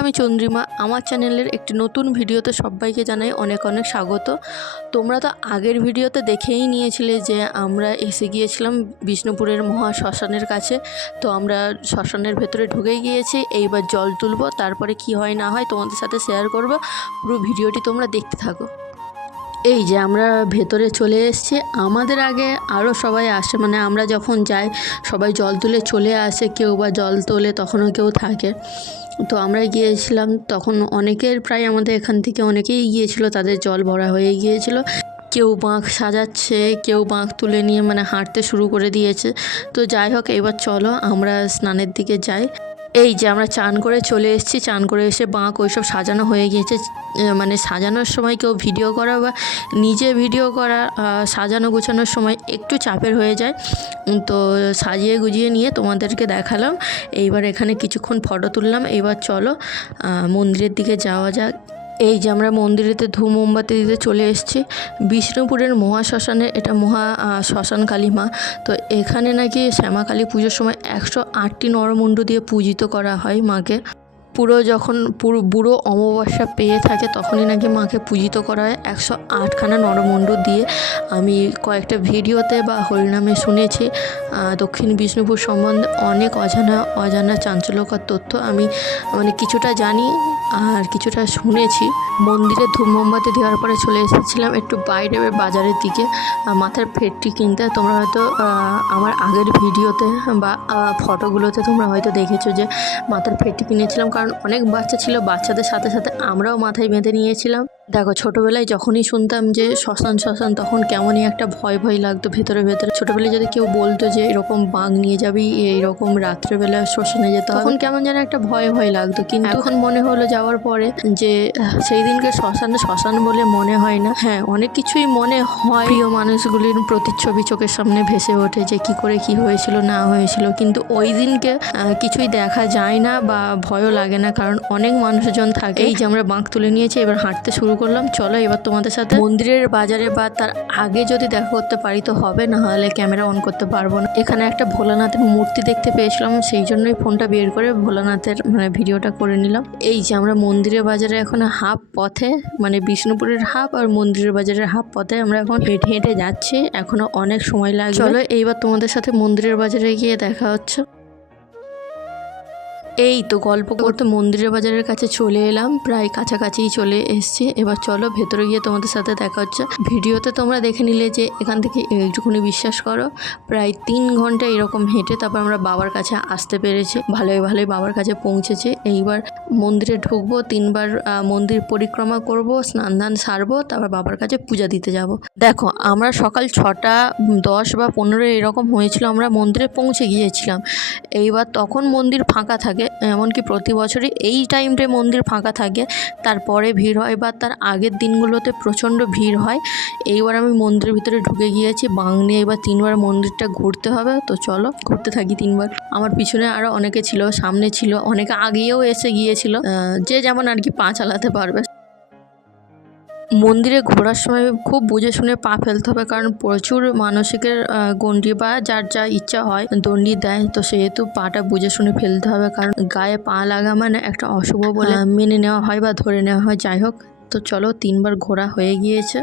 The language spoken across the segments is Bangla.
আমি চন্দ্রিমা। আমার চ্যানেলের একটি নতুন ভিডিওতে সবাইকে জানাই অনেক অনেক স্বাগত। তোমরা তো আগের ভিডিওতে দেখেই নিয়েছিলে যে আমরা এসে গিয়েছিলাম বিষ্ণুপুরের মহা শ্মশানের কাছে। তো আমরা শ্মশানের ভেতরে ঢুকে গিয়েছি, এইবার জল তুলব, তারপরে কি হয় না হয় তোমাদের সাথে শেয়ার করব। পুরো ভিডিওটি তোমরা দেখতে থাকো। এই যে আমরা ভেতরে চলে এসেছি। আমাদের আগে আরও সবাই আসে মানে আমরা যখন যাই, সবাই জল তুলে চলে আসে, কেউ বা জল তোলে তখনও কেউ থাকে। তো আমরা গিয়েছিলাম, তখন অনেকের প্রায় আমাদের এখান থেকে অনেকেই গিয়েছিল, তাদের জল ভরা হয়ে গিয়েছিল। কেউ বাঁক সাজাচ্ছে, কেউ বাঁক তুলে নিয়ে মানে হাঁটতে শুরু করে দিয়েছে। তো যাই হোক, এবার চলো আমরা স্নানের দিকে যাই। এই যে আমরা চান করে চলে এসেছি, চান করে এসে বাঁক ওইসব সাজানো হয়ে গিয়েছে। মানে সাজানোর সময় কেউ ভিডিও করা বা নিজে ভিডিও করা সাজানো গোছানোর সময় একটু চাপের হয়ে যায়। তো সাজিয়ে গুজিয়ে নিয়ে তোমাদেরকে দেখালাম। এইবার এখানে কিছুক্ষণ ফটো তুললাম। এইবার চলো মন্দিরের দিকে যাওয়া যাক। এই যে আমরা মন্দিরেতে ধূপ মোমবাতি দিতে চলে এসেছি। বিষ্ণুপুরের মহা শ্মশানে এটা মহা শ্মশান কালী মা। তো এখানে নাকি শ্যামা কালী পুজোর সময় একশো আটটি নরমুণ্ড দিয়ে পূজিত করা হয় মাকে। পুরো যখন পুরো, বুড়ো অমাবস্যা পেয়ে থাকে, তখনই নাকি মাকে পূজিত করা হয় একশো আটখানা নরমুণ্ড দিয়ে। আমি কয়েকটা ভিডিওতে বা হরিনামে শুনেছি দক্ষিণ বিষ্ণুপুর সম্বন্ধে অনেক অজানা অজানা চাঞ্চল্যকর তথ্য। আমি মানে কিছুটা জানি আর কিছুটা শুনেছি, মন্দিরে ধূপ মোমবাতি দেওয়ার পরে চলে এসেছিলাম একটু বাইরে বাজারের দিকে। মাথার ফেটটি কিনতে। তোমরা হয়তো আমার আগের ভিডিওতে বা ফটোগুলোতে তোমরা হয়তো দেখেছ যে মাথার ফেটটি কিনেছিলাম। কারণ অনেক বাচ্চা ছিল, বাচ্চাদের সাথে সাথে আমরাও মাথায় বেঁধে নিয়েছিলাম। দেখো ছোটোবেলায় যখনই শুনতাম যে শ্মশান শ্মশান তখন কেমনই একটা ভয় ভয় লাগতো ভেতরে ভেতরে। ছোটোবেলায় যদি কেউ বলতো যে এরকম বাঘ নিয়ে যাবি এইরকম রাত্রেবেলা শ্মশানে যেতে তখন কেমন যেন একটা ভয় ভয় লাগতো। কিন্তু এখন মনে হলো যাওয়ার পরে যে সেই দিনকে শ্মশানে শ্মশান বলে মনে হয় না। হ্যাঁ অনেক কিছুই মনে হয়। প্রিয় মানুষগুলির প্রতিচ্ছবি চোখের সামনে ভেসে ওঠে যে কি করে কি হয়েছিল না হয়েছিল। কিন্তু ওই দিনকে কিছুই দেখা যায় না বা ভয়ও লাগে না। কারণ অনেক মানুষজন থাকে এই যে আমরা বাঁক তুলে নিয়েছি এবার হাঁটতে শুরু করলাম চলো এবার তোমাদের সাথে। মন্দিরের বাজারে বা তার আগে যদি দেখা করতে পারি তো হবে না হলে ক্যামেরা অন করতে পারব না। এখানে একটা ভোলানাথের মূর্তি দেখতে পেয়েছিলাম সেই জন্যই ফোনটা বের করে ভোলানাথের মানে ভিডিওটা করে নিলাম। এই যে আমরা মন্দিরের বাজারে এখন হাফ পথে মানে বিষ্ণুপুরের হাফ আর মন্দিরের বাজারের হাফ পথে আমরা এখন হেঁটে হেঁটে যাচ্ছি। এখনও অনেক সময় লাগবে। চলো এইবার তোমাদের সাথে মন্দিরের বাজারে গিয়ে দেখা হচ্ছে। এই তো গল্প করতে মন্দিরের বাজারের কাছে চলে এলাম প্রায় কাছাকাছিই চলে এসেছি। এবার চলো ভেতরে গিয়ে তোমাদের সাথে দেখা হচ্ছে। ভিডিওতে তোমরা দেখে নিলে যে এখান থেকে একটুখানি বিশ্বাস করো প্রায় তিন ঘণ্টা এরকম হেঁটে তারপর আমরা বাবার কাছে আসতে পেরেছি। ভালোই ভালোই বাবার কাছে পৌঁছেছি। এইবার মন্দিরে ঢুকবো তিনবার মন্দির পরিক্রমা করব স্নান ধান সারবো তারপর বাবার কাছে পূজা দিতে যাব। দেখো আমরা সকাল ছটা দশ বা পনেরো এরকম হয়েছিল আমরা মন্দিরে পৌঁছে গিয়েছিলাম। এইবার তখন মন্দির ফাঁকা থাকে এমনকি প্রতি বছরই এই টাইমটায় মন্দির ফাঁকা থাকে। তারপরে ভিড় হয় বা তার আগের দিনগুলোতে প্রচণ্ড ভিড় হয়। এইবার আমি মন্দিরের ভিতরে ঢুকে গিয়েছি। বাং নিয়ে এবার তিনবার মন্দিরটা ঘুরতে হবে। তো চলো, ঘুরতে থাকি তিনবার। আমার পিছনে আরও অনেকে ছিল, সামনে ছিল, অনেকে আগেও এসে গিয়েছিল। যে যেমন আর কি পা চালাতে পারবে। মন্দিরে ঘোরার সময় খুব বুঝে শুনে পা ফেলতে হবে কারণ প্রচুর মানসিকের গন্ডি গণ্ডি বা যার যা ইচ্ছা হয় দণ্ডি দেয়। তো সেহেতু পাটা বুঝে শুনে ফেলতে হবে কারণ গায়ে পা লাগা মানে একটা অশুভ বলে মেনে নেওয়া হয় বা ধরে নেওয়া হয়। যাই হোক তো চলো তিনবার ঘোরা হয়ে গিয়েছে।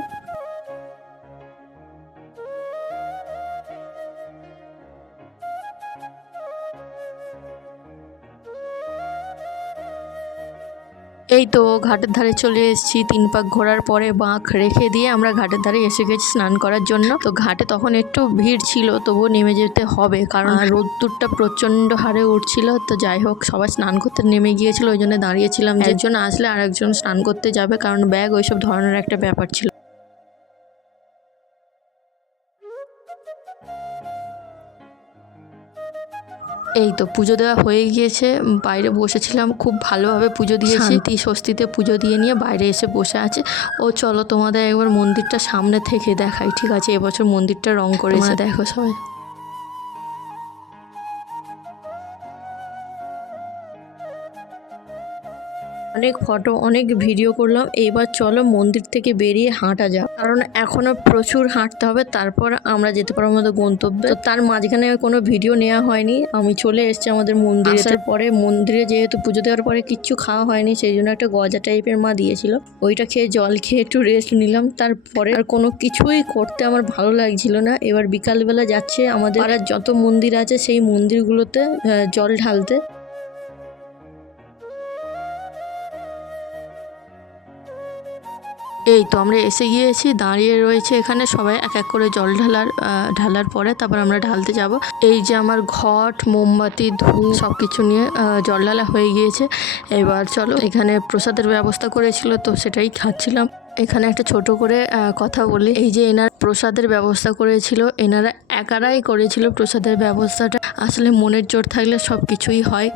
এই তো ঘাটের ধারে চলে এসেছি। তিন পাক ঘোরার পরে বাঁক রেখে দিয়ে আমরা ঘাটের ধারে এসে গেছি স্নান করার জন্য। তো ঘাটে তখন একটু ভিড় ছিল তবুও নেমে যেতে হবে। কারণ রোদ্দুরটা প্রচণ্ড হারে উঠছিল। তো যাই হোক সবাই স্নান করতে নেমে গিয়েছিল ওই জন্য দাঁড়িয়েছিলাম যে একজন আসলে আরেকজন স্নান করতে যাবে। কারণ ব্যাগ ওইসব ধরনের একটা ব্যাপার ছিল। এই তো পুজো দেওয়া হয়ে গিয়েছে। বাইরে বসেছিলাম খুব ভালোভাবে পুজো দিয়েছি। শান্তি। স্বস্তিতে পুজো দিয়ে নিয়ে বাইরে এসে বসে আছে। ও চলো তোমাদের একবার মন্দিরটা সামনে থেকে দেখাই ঠিক আছে? এবছর মন্দিরটা রং করেছে। দেখো সবাই। অনেক ফটো অনেক ভিডিও করলাম। এইবার চলো মন্দির থেকে বেরিয়ে হাঁটা যাক। কারণ এখনও প্রচুর হাঁটতে হবে তারপর আমরা যেতে পারব আমাদের গন্তব্যে। তার মাঝখানে কোনো ভিডিও নেওয়া হয়নি। আমি চলে এসেছি আমাদের মন্দিরে। আসার পরে মন্দিরে যেহেতু পুজো দেওয়ার পরে কিচ্ছু খাওয়া হয়নি সেই জন্য একটা গজা টাইপের মা দিয়েছিল। ওইটা খেয়ে জল খেয়ে একটু রেস্ট নিলাম। তারপরে আর কোনো কিছুই করতে আমার ভালো লাগছিল না। এবার বিকালবেলা যাচ্ছে আমাদের পাড়ার যত মন্দির আছে সেই মন্দিরগুলোতে জল ঢালতে। এই তো আমরা এসে গিয়েছি, দাঁড়িয়ে রয়েছে এখানে সবাই, এক এক করে জল ঢালার ঢালার পরে তারপর আমরা ঢালতে যাব। এই যে আমার ঘট, মোমবাতি, ধূপ সব কিছু নিয়ে জল ঢালা হয়ে গিয়েছে। এবার চলো, এখানে প্রসাদের ব্যবস্থা করেছিল তো সেটাই খাচ্ছিলাম। এখানে একটা ছোট করে কথা বলি। এই যে এনার প্রসাদের ব্যবস্থা করেছিল, এনারা একারাই করেছিল প্রসাদের ব্যবস্থাটা। আসলে মনের জোর থাকলে সব কিছুই হয়।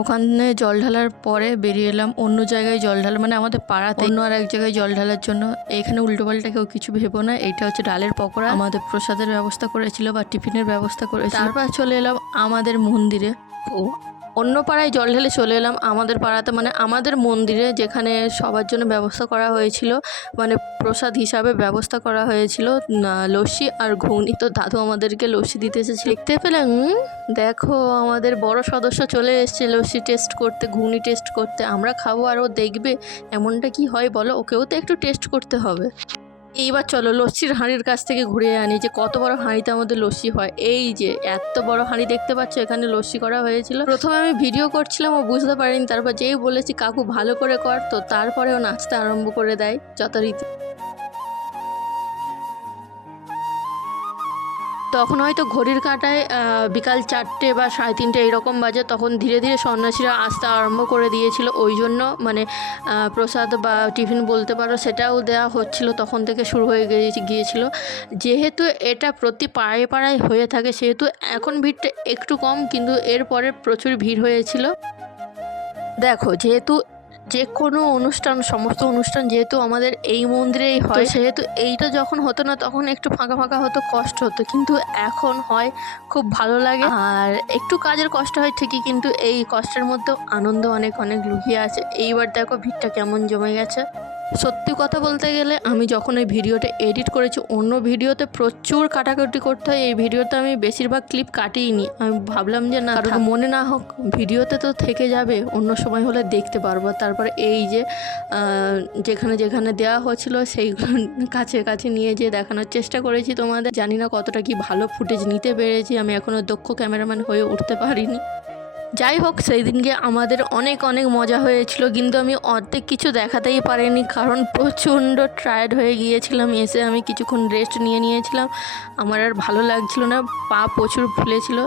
ওখানে জল ঢালার পরে বেরিয়ে এলাম অন্য জায়গায় জল ঢালা মানে আমাদের পাড়াতে। অন্য আর এক জায়গায় জল ঢালার জন্য। এখানে উল্টোপাল্টা কেউ কিছু ভেবো না, এটা হচ্ছে ডালের পকোড়া। আমাদের প্রসাদের ব্যবস্থা করেছিল বা টিফিনের ব্যবস্থা করেছিল। তারপর চলে এলাম আমাদের মন্দিরে। ও অন্য পাড়ায় জল ঢেলে চলে এলাম। আমাদের পাড়াতে মানে আমাদের মন্দিরে যেখানে সবার জন্য ব্যবস্থা করা হয়েছিল মানে প্রসাদ হিসাবে ব্যবস্থা করা হয়েছিল লস্যি আর ঘুগনি। তো দাদু আমাদেরকে লস্যি দিতে এসেছে। দেখতে পেলে? হুম? দেখো, আমাদের বড় সদস্য চলে এসেছে লস্যি টেস্ট করতে, ঘুগনি টেস্ট করতে। আমরা খাব আর ও দেখবে এমনটা কি হয় বলো? ওকেও তো একটু টেস্ট করতে হবে। এইবার চলো লস্যির হাঁড়ির কাছ থেকে ঘুরে আনি যে কত বড় হাঁড়িতে আমাদের লস্যি হয়। এই যে এত বড় হাঁড়ি দেখতে পাচ্ছ, এখানে লস্যি করা হয়েছিল। প্রথমে আমি ভিডিও করছিলাম, ও বুঝতে পারিনি, তারপর যেই বলেছি, কাকু ভালো করে কর। তো তারপরেও নাচতে আরম্ভ করে দেয় যথারীতি। তখন হয়তো ঘড়ির কাঁটায় বিকাল চারটে বা সাড়ে তিনটে এরকম বাজে, তখন ধীরে ধীরে সন্ন্যাসীরা আসতে আরম্ভ করে দিয়েছিল। ওই জন্য মানে প্রসাদ বা টিফিন বলতে পারো সেটাও দেওয়া হচ্ছিল, তখন থেকে শুরু হয়ে গিয়ে- গিয়েছিল। যেহেতু এটা প্রতি পাড়ায় পাড়ায় হয়ে থাকে, সেহেতু এখন ভিড়টা একটু কম, কিন্তু এরপরে প্রচুর ভিড় হয়েছিল। দেখো, যেহেতু যে কোনো অনুষ্ঠান সমস্ত অনুষ্ঠান যেহেতু আমাদের এই মন্দিরেই হয় সেহেতু এইটা যখন হতো না তখন একটু ফাঁকা ফাঁকা হতো কষ্ট হতো। কিন্তু এখন হয় খুব ভালো লাগে। আর একটু কাজের কষ্ট হয় ঠিকই কিন্তু এই কষ্টের মধ্যেও আনন্দ অনেক অনেক লুকিয়ে আছে। এইবার দেখো ভিড়টা কেমন জমে গেছে। সত্যি কথা বলতে গেলে আমি যখন এই ভিডিওটা এডিট করেছি অন্য ভিডিওতে প্রচুর কাটাকাটি করতে হয়। এই ভিডিওতে আমি বেশিরভাগ ক্লিপ কাটিয়ে আমি ভাবলাম যে না কারণ মনে না হোক ভিডিওতে তো থেকে যাবে অন্য সময় হলে দেখতে পারব। তারপরে এই যে যেখানে যেখানে দেওয়া হচ্ছিল সেইগুলো কাছে কাছে নিয়ে যেয়ে দেখানোর চেষ্টা করেছি তোমাদের। জানি না কতটা কি ভালো ফুটেজ নিতে পেরেছি। আমি এখনও দক্ষ ক্যামেরাম্যান হয়ে উঠতে পারিনি। যাই হোক সেই দিনকে আমাদের অনেক অনেক মজা হয়েছিল, কিন্তু আমি অর্ধেক কিছু দেখাতেই পারিনি, কারণ প্রচণ্ড টায়ার্ড হয়ে গিয়েছিলাম, এসে আমি কিছুক্ষণ রেস্ট নিয়ে নিয়েছিলাম। আমার আর ভালো লাগছিল না, পা প্রচুর ফুলেছিল,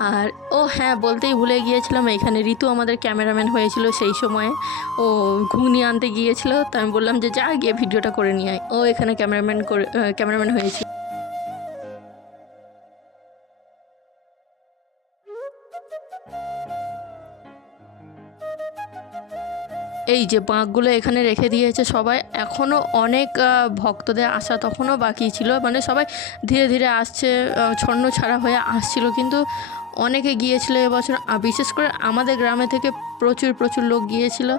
আর, ও হ্যাঁ বলতেই ভুলে গিয়েছিলাম, এখানে ঋতু আমাদের ক্যামেরাম্যান হয়েছিল সেই সময়ে, ও ঘুগনি আনতে গিয়েছিল, তো আমি বললাম যে, যা গিয়ে ভিডিওটা করে নিয়ে আয়। ও এখানে ক্যামেরাম্যান করে ক্যামেরাম্যান হয়েছিল। এই যে বাঁকগুলো এখানে রেখে দিয়েছে সবাই এখনও অনেক ভক্তদের আসা তখনও বাকি ছিল। মানে সবাই ধীরে ধীরে আসছে ছন্ন ছাড়া হয়ে আসছিল। কিন্তু অনেকে গিয়েছিল এবছর বিশেষ করে আমাদের গ্রামে থেকে প্রচুর প্রচুর লোক গিয়েছিল।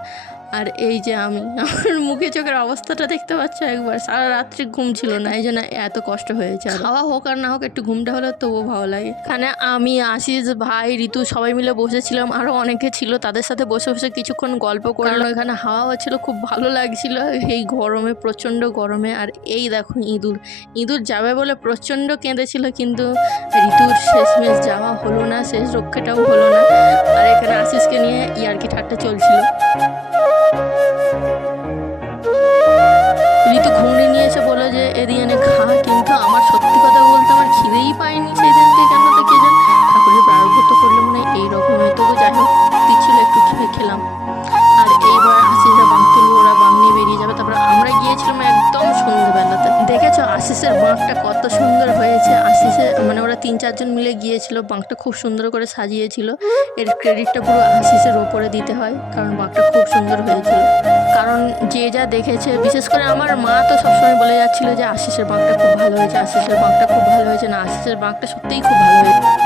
আর এই যে আমি আমার মুখে চোখের অবস্থাটা দেখতে পাচ্ছ একবার সারা রাত্রি ঘুম ছিল না এই জন্য এত কষ্ট হয়েছে আর। খাওয়া হোক আর না হোক একটু ঘুমটা হলে তবুও ভালো লাগে। এখানে আমি আশিস ভাই ঋতু সবাই মিলে বসেছিলাম আরও অনেকে ছিল তাদের সাথে বসে বসে কিছুক্ষণ গল্প করলাম। এখানে হাওয়া হচ্ছিল খুব ভালো লাগছিল এই গরমে প্রচণ্ড গরমে। আর এই দেখো ইঁদুর ইঁদুর যাবে বলে প্রচণ্ড কেঁদেছিল কিন্তু ঋতুর শেষমেশ যাওয়া হলো না শেষ রক্ষাটাও হলো না। আর এখানে আশিসকে নিয়ে ইয়ার্কি ঠাট্টা চলছিল। ঋতু ঘুমড়ি নিয়েছে বলে যে এদিকে এনে খা কিন্তু আমার সত্যি তিন চারজন মিলে গিয়েছিল, বাঁকটা খুব সুন্দর করে সাজিয়েছিল। এর ক্রেডিটটা পুরো আশিসের ওপরে দিতে হয়, কারণ বাঁকটা খুব সুন্দর হয়েছিল। কারণ যে যা দেখেছে, বিশেষ করে আমার মা তো সবসময় বলে যাচ্ছিল যে আশিসের বাঁকটা খুব ভালো হয়েছে, আশিসের বাঁকটা খুব ভালো হয়েছে, না, আশিসের বাঁকটা সত্যিই খুব ভালো হয়েছে।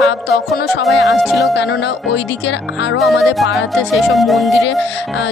ভাব তখনও সবাই আসছিল কেননা ওই দিকের আরও আমাদের পাড়াতে সেই সব মন্দিরে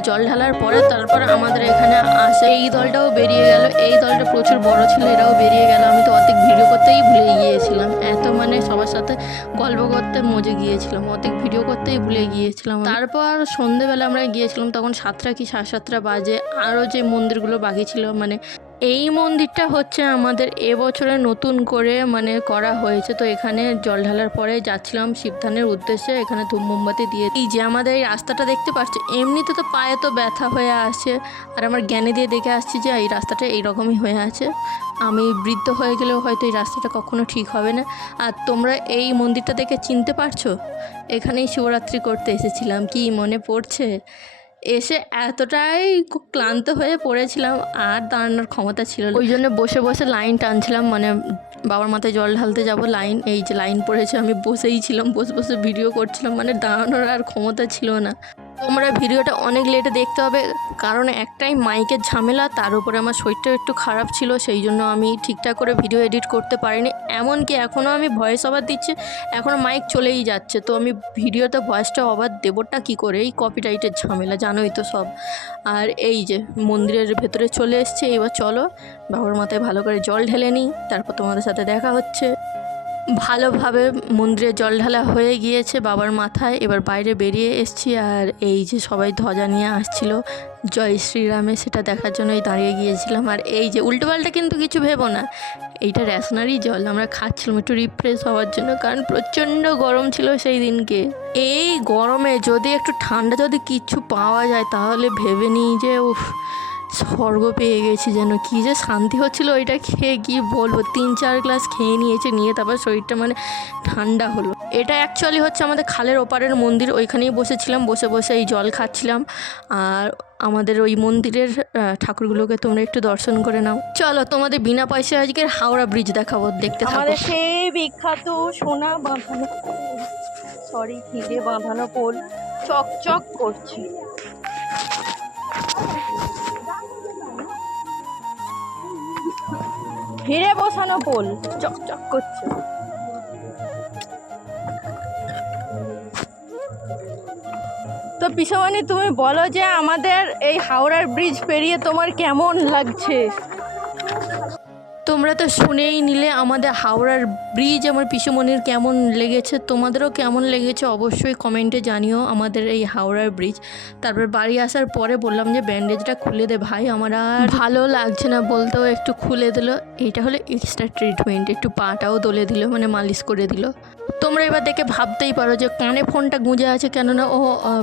জল ঢালার পরে তারপর আমাদের এখানে আসে। এই দলটাও বেরিয়ে গেল। এই দলটা প্রচুর বড় ছিল, এরাও বেরিয়ে গেল। আমি তো অর্ধেক ভিডিও করতেই ভুলে গিয়েছিলাম। এত মানে সবার সাথে গল্প করতে মজে গিয়েছিলাম। অর্ধেক ভিডিও করতেই ভুলে গিয়েছিলাম তারপর সন্ধেবেলা আমরা গিয়েছিলাম, তখন সাতটা কি সাড়ে সাতটা বাজে। আরও যে মন্দিরগুলো বাকি ছিল মানে এই মন্দিরটা হচ্ছে আমাদের এবছরে নতুন করে মানে করা হয়েছে। তো এখানে জল ঢালার পরে যাচ্ছিলাম শিবধানের উদ্দেশ্যে। এখানে ধূপ মোমবাতি দিয়ে এই যে আমাদের এই রাস্তাটা দেখতে পাচ্ছি, এমনিতে তো পায়ে তো ব্যথা হয়ে আছে আর আমার জ্ঞানে দিয়ে দেখে আসছি যে এই রাস্তাটা এইরকমই হয়ে আছে। আমি বৃদ্ধ হয়ে গেলেও হয়তো এই রাস্তাটা কখনো ঠিক হবে না। আর তোমরা এই মন্দিরটা দেখে চিনতে পারছ? এখানেই শিবরাত্রি করতে এসেছিলাম। কি মনে পড়ছে? এসে এতটাই ক্লান্ত হয়ে পড়েছিলাম, আর দাঁড়ানোর ক্ষমতা ছিল। ওই জন্য বসে বসে লাইন টানছিলাম মানে বাবার মাথায় জল ঢালতে যাব, লাইন, এই যে লাইন পড়েছে, আমি বসেই ছিলাম, বসে বসে ভিডিও করছিলাম মানে দাঁড়ানোর আর ক্ষমতা ছিল না তোমরা ভিডিওটা অনেক লেটে দেখতে হবে, কারণ একটাই মাইকের ঝামেলা, তার উপরে আমার শরীরটা একটু খারাপ ছিল, সেই জন্য আমি ঠিকঠাক করে ভিডিও এডিট করতে পারিনি। এমনকি এখনও আমি ভয়েস ওভার দিচ্ছি, এখনও মাইক চলেই যাচ্ছে, তো আমি ভিডিওতে ভয়েসটা ওভার দেবোটা কী করে? এই কপিরাইটের ঝামেলা, জানোই তো সব। আর এই যে মন্দিরের ভেতরে চলে এসছে, এবার চলো বাবার মাথায় ভালো করে জল ঢেলে নিই, তারপর তোমাদের সাথে দেখা হচ্ছে। ভালোভাবে মন্দিরে জল ঢালা হয়ে গিয়েছে বাবার মাথায়। এবার বাইরে বেরিয়ে এসছি আর এই যে সবাই ধ্বজা নিয়ে আসছিল। জয় শ্রীরামে সেটা দেখার জন্যই দাঁড়িয়ে গিয়েছিলাম। আর এই যে উল্টোপাল্টা কিন্তু কিছু ভেবো না। এইটা রেশনারি জল, আমরা খাচ্ছিলাম একটু রিফ্রেশ হওয়ার জন্য, কারণ প্রচণ্ড গরম ছিল সেই দিনকে। এই গরমে যদি একটু ঠান্ডা যদি কিচ্ছু পাওয়া যায়, তাহলে ভেবে নিই যে, উফ স্বর্গ পেয়ে গেছি যেন। কী যে শান্তি হচ্ছিল ওইটা খেয়ে কি বলব? তিন, চার গ্লাস খেয়ে নিয়েছে, নিয়ে তারপর শরীরটা মানে ঠান্ডা হলো। এটা অ্যাকচুয়ালি হচ্ছে আমাদের খালের ওপারের মন্দির, ওইখানেই বসেছিলাম, বসে বসে এই জল খাচ্ছিলাম। আর আমাদের ওই মন্দিরের ঠাকুরগুলোকে তোমরা একটু দর্শন করে নাও। চলো তোমাদের বিনা পয়সায় আজকের হাওড়া ব্রিজ দেখাবো, দেখতে আমাদের সেই বিখ্যাত সোনা বাঁধানো সরি বাঁধানো পোল চকচক করছে। হিরে বসানো পোল চকচক করছে। তো পিসমানি তুমি বলো যে আমাদের এই হাওড়ার ব্রিজ পেরিয়ে তোমার কেমন লাগছে? তোমরা তো শুনেই নিলে আমাদের হাওড়ার ব্রিজ আমার পিসুমনির কেমন লেগেছে, তোমাদেরও কেমন লেগেছে অবশ্যই কমেন্টে জানিও আমাদের এই হাওড়ার ব্রিজ তারপর বাড়ি আসার পরে বললাম যে ব্যান্ডেজটা খুলে দে ভাই, আমার আর ভালো লাগছে না বলতেও একটু খুলে দিল। এটা হলো এক্সট্রা ট্রিটমেন্ট একটু পাটাও দলে দিল মানে মালিশ করে দিল। তোমরা এবার দেখে ভাবতেই পারো যে কানে ফোনটা গুঁজে আছে কেননা ও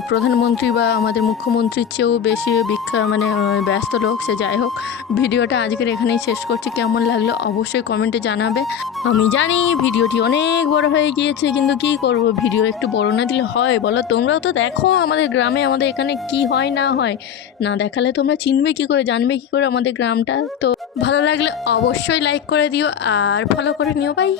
প্রধানমন্ত্রী বা আমাদের মুখ্যমন্ত্রীর চেয়েও বেশি বিখ্যা মানে ব্যস্ত লোক, সে যাই হোক, ভিডিওটা আজকের এখানেই শেষ করছি। কেমন লাগল অবশ্যই কমেন্টে জানাবে। আমি জানি ভিডিওটি অনেক বড় হয়ে গিয়েছে, কিন্তু কি করব? ভিডিও একটু বড় না দিলে হয়, বলো? তোমরাও তো দেখো আমাদের গ্রামে আমাদের এখানে কি হয়, না হয়। না দেখালে তোমরা চিনবে কি করে, জানবে কি করে আমাদের গ্রামটা। তো ভালো লাগলে অবশ্যই লাইক করে দিও, আর ফলো করে নিও। বাই